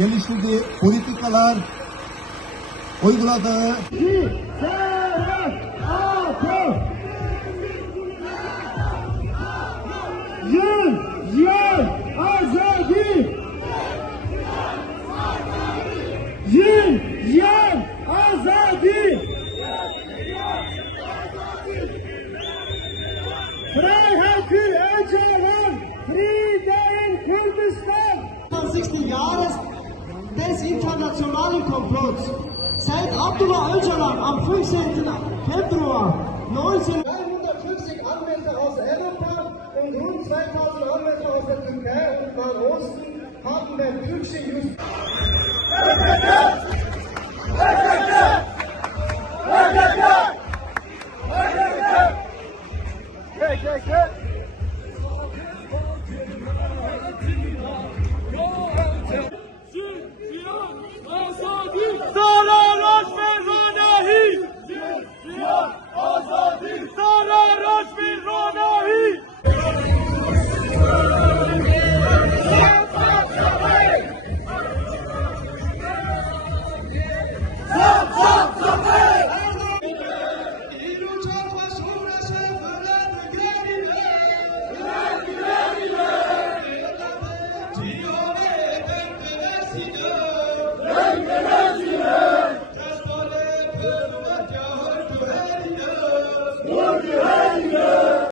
geliştirdiği politikalar, uyguladığı Freiheit für Öcalan! Friede in Kurdistan! 20. Jahres des internationalen Komplotts. Seit Abdullah Öcalan am 15. Februar 1950 Anwälte aus Europa und rund 2000 Anwälte aus der Türkei und Nahen Osten haben der türkischen Justiz